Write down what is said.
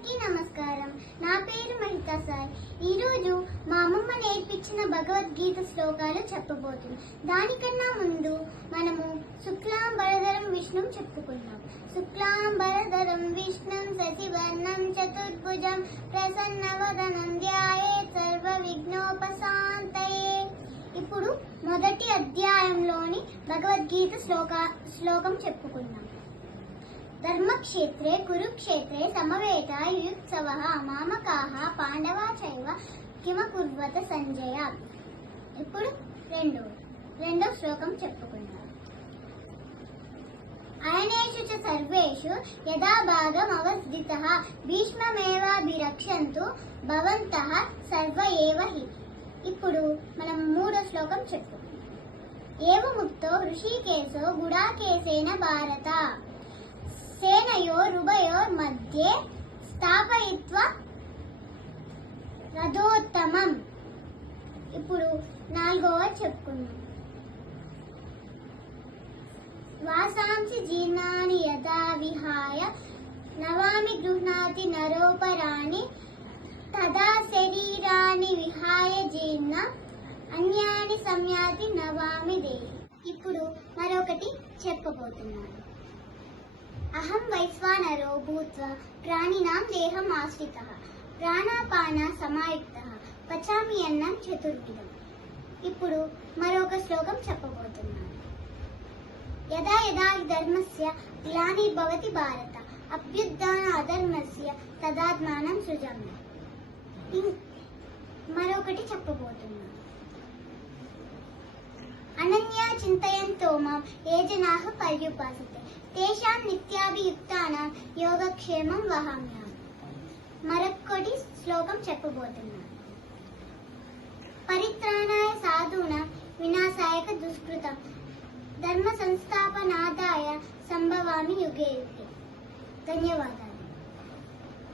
అందరికీ నమస్కారం. నా పేరు మహితా సార్. ఈరోజు మా అమ్మమ్మ నేర్పించిన భగవద్గీత శ్లోకాలు చెప్పబోతుంది. దానికన్నా ముందు మనము శుక్లాంబరధరం విష్ణుం చెప్పుకుందాం. శుక్లాంబరధరం విష్ణుం శశివర్ణం చతుర్భుజం ప్రసన్నవదనం ధ్యాయేత్ సర్వ విఘ్నోపశాంతయే. ఇప్పుడు మొదటి అధ్యాయంలోని భగవద్గీత శ్లోకం చెప్పుకుందాం. ధర్మక్షేత్రే కురుక్షేత్రే సమవేత యుయుత్సవః మామకాః పాండవా చైవ కిమకుర్వత సంజయ. ఇప్పుడు రెండో శ్లోకం చెప్పుకుందాం. అయనేషు చ సర్వేషు యదా భాగం అవస్థితః భీష్మమేవాభిరక్షन्तు భవంతః సర్వ ఏవ హి. ఇప్పుడు మనం మూడో శ్లోకం చెప్పుకుందాం. ఏవముక్తో ఋషికేశో గుడాకేశేన భారత సేనయోరుభయోర్मध्ये స్థాపయిత్వా రథోత్తమం. ఇప్పుడు నాలుగవ చెప్పుకుందాం. వాసాంసి జీర్ణాని యదా విహాయ నవామి గృహ్ణాతి నరోపరాణి తదా శరీరాన్ని విహాయ జీర్ణ అన్యాని సంయాతి నవామి దేహి. ఇప్పుడు మరొకటి చెప్పబోతున్నాను. అహం వైశ్వానరో భూత్వా ప్రాణినాం దేహం ఆశ్రితః ప్రాణాపాన సమాయుక్తః పచామి అన్నం చతుర్విధం. ఇప్పుడు మరొక శ్లోకం చెప్పబోతున్నాను. యదా యదా ధర్మస్య గ్లానిర్భవతి భారత అభ్యుత్థాన అధర్మస్య తదాత్మానం సృజామ్యహం. మరొకటి చెప్పబోతున్నాను. అనన్యా చింతయంతో మాం ఏ జనాః పర్యుపాసతే తేషాం నిత్యాభియుక్తానాం యోగక్షేమం వహామ్యహం. మరొకటి శ్లోకం చెప్పబోతున్నాను. పరిత్రాణాయ సాధూనాం వినాశాయ దుష్కృతం ధర్మ సంస్థాపనార్థాయ సంభవామి యుగే యుగే. ధన్యవాదాలు.